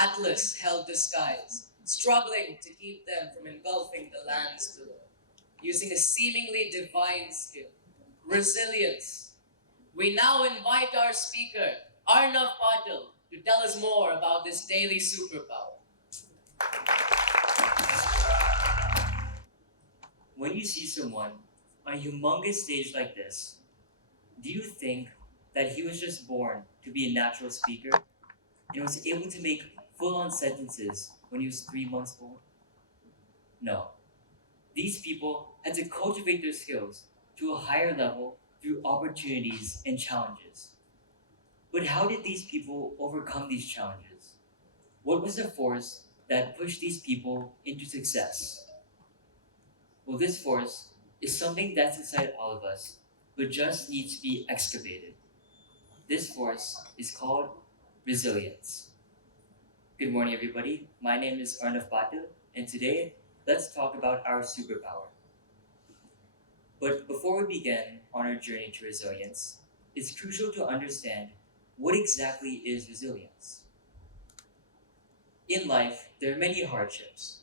Atlas held the skies, struggling to keep them from engulfing the lands below. Using a seemingly divine skill, resilience. We now invite our speaker, Arnav Patil, to tell us more about this daily superpower. When you see someone on a humongous stage like this, do you think that he was just born to be a natural speaker and was able to make full on sentences when he was 3 months old? No. These people had to cultivate their skills to a higher level through opportunities and challenges. But how did these people overcome these challenges? What was the force that pushed these people into success? Well, this force is something that's inside all of us, but just needs to be excavated. This force is called resilience. Good morning, everybody. My name is Arnav Patil, and today let's talk about our superpower. But before we begin on our journey to resilience, it's crucial to understand what exactly is resilience. In life, there are many hardships,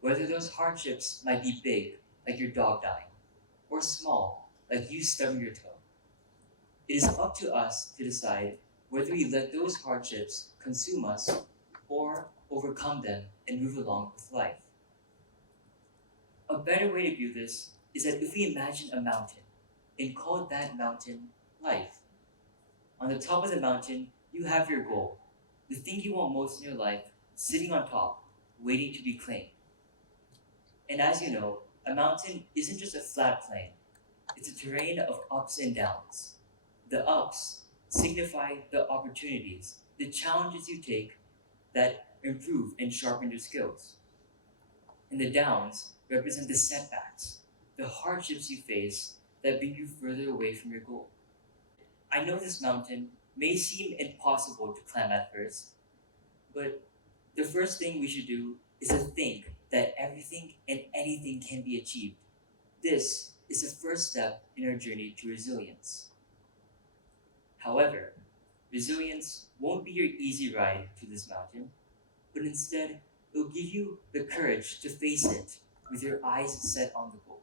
whether those hardships might be big, like your dog dying, or small, like you stubbing your toe. It is up to us to decide whether we let those hardships consume us or overcome them and move along with life. A better way to view this is that if we imagine a mountain and call that mountain life. On the top of the mountain, you have your goal, the thing you want most in your life, sitting on top, waiting to be claimed. And as you know, a mountain isn't just a flat plain, it's a terrain of ups and downs. The ups signify the opportunities, the challenges you take that improve and sharpen your skills. And the downs represent the setbacks, the hardships you face that bring you further away from your goal. I know this mountain may seem impossible to climb at first, but the first thing we should do is to think that everything and anything can be achieved. This is the first step in our journey to resilience. However, resilience won't be your easy ride to this mountain, but instead, it will give you the courage to face it with your eyes set on the goal.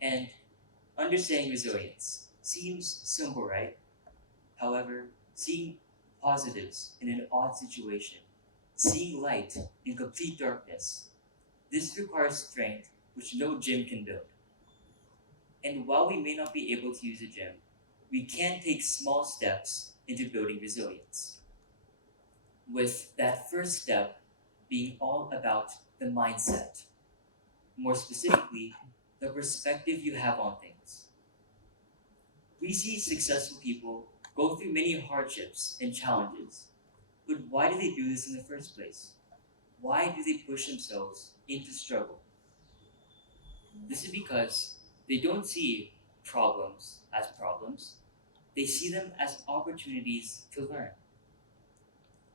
And understanding resilience seems simple, right? However, seeing positives in an odd situation, seeing light in complete darkness, this requires strength which no gym can build. And while we may not be able to use a gym, we can take small steps into building resilience. With that first step being all about the mindset, more specifically, the perspective you have on things. We see successful people go through many hardships and challenges, but why do they do this in the first place? Why do they push themselves into struggle? This is because they don't see problems as problems, they see them as opportunities to learn.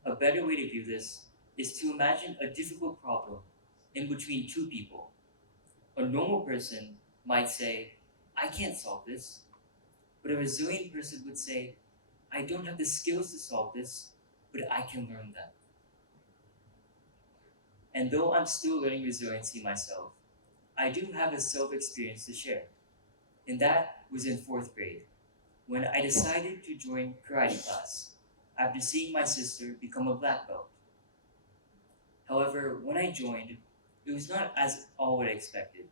A better way to view this is to imagine a difficult problem in between two people. A normal person might say, I can't solve this, but a resilient person would say, I don't have the skills to solve this, but I can learn them. And though I'm still learning resiliency myself, I do have a self experience to share. And that was in fourth grade, when I decided to join karate class after seeing my sister become a black belt. However, when I joined, it was not as all what I expected.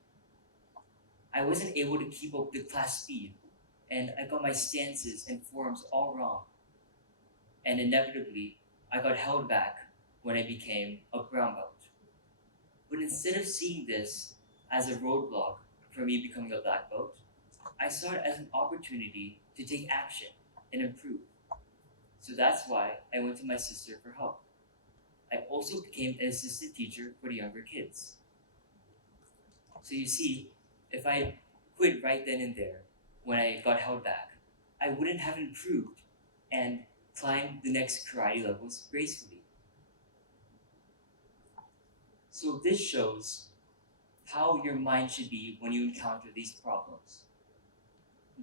I wasn't able to keep up with the class speed, and I got my stances and forms all wrong. And inevitably, I got held back when I became a brown belt. But instead of seeing this as a roadblock for me becoming a black belt, I saw it as an opportunity to take action and improve. So that's why I went to my sister for help. I also became an assistant teacher for the younger kids. So you see, if I quit right then and there when I got held back, I wouldn't have improved and climbed the next karate levels gracefully. So this shows how your mind should be when you encounter these problems.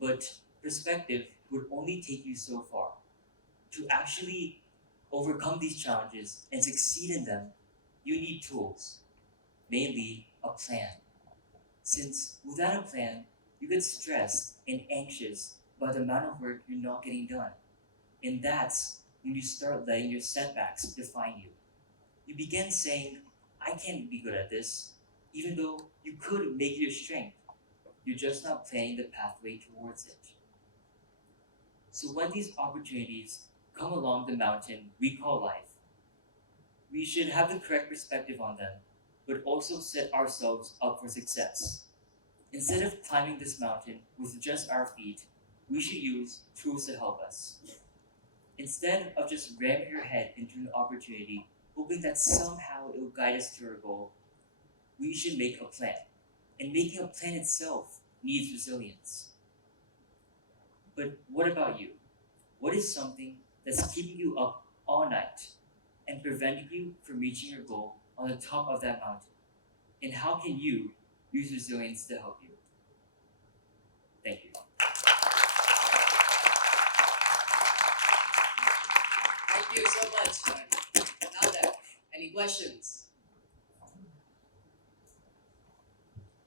But perspective would only take you so far. To actually overcome these challenges and succeed in them, you need tools, mainly a plan. Since without a plan, you get stressed and anxious about the amount of work you're not getting done. And that's when you start letting your setbacks define you. You begin saying, I can't be good at this, even though you could make it your strength. You're just not planning the pathway towards it. So when these opportunities come along the mountain we call life, we should have the correct perspective on them, but also set ourselves up for success. Instead of climbing this mountain with just our feet, we should use tools to help us. Instead of just ramming your head into an opportunity, hoping that somehow it will guide us to our goal, we should make a plan. And making a plan itself needs resilience. But what about you? What is something that's keeping you up all night and preventing you from reaching your goal on the top of that mountain? And how can you use resilience to help you? Thank you. Thank you so much, Arnav. Now then, any questions?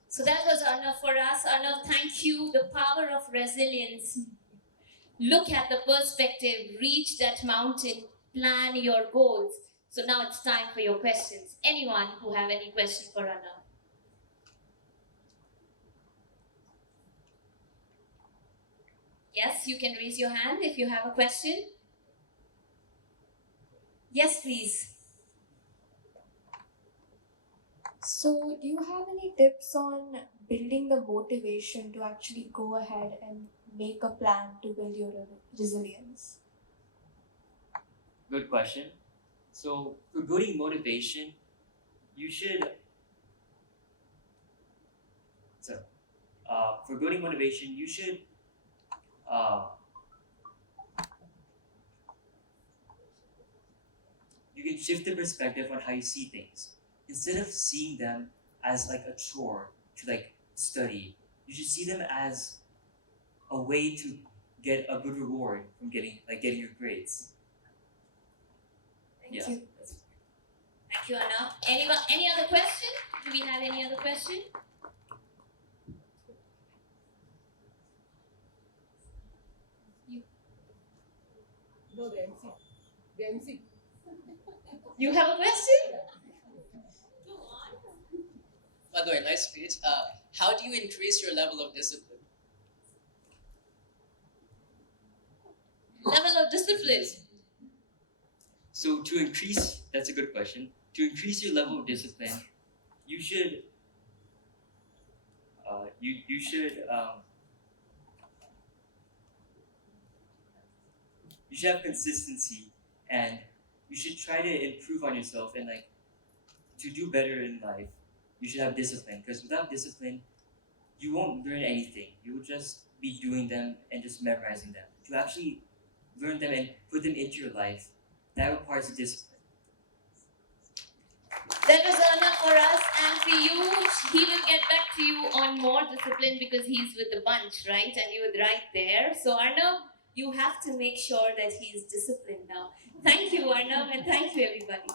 So that was Arnav for us. Arnav, thank you. The power of resilience. Look at the perspective, reach that mountain, plan your goals. So now it's time for your questions. Anyone who have any questions for Arnav? Yes, you can raise your hand if you have a question. Yes, please. So, do you have any tips on building the motivation to actually go ahead and make a plan to build your resilience? Good question. So, for building motivation, you should. For building motivation, you should. You can shift the perspective on how you see things. Instead of seeing them as like a chore to like study, you should see them as a way to get a good reward from getting your grades. Thank Yeah. you. Thank you, Arnav. Anyone, any other question? Do we have any other question? No, the MC. The MC. You have a question? By the way, nice speech. How do you increase your level of discipline? Level of discipline. So that's a good question. To increase your level of discipline, you should you should have consistency, and you should try to improve on yourself, and like to do better in life, you should have discipline, because without discipline you won't learn anything. You will just be doing them and just memorizing them. To actually learn them and put them into your life, that requires discipline. That was Arnav for us, and for you, he will get back to you on more discipline because he's with the bunch, right? And you were right there. So Arnav, you have to make sure that he's disciplined now. Thank you, Arnav, and thank you, everybody.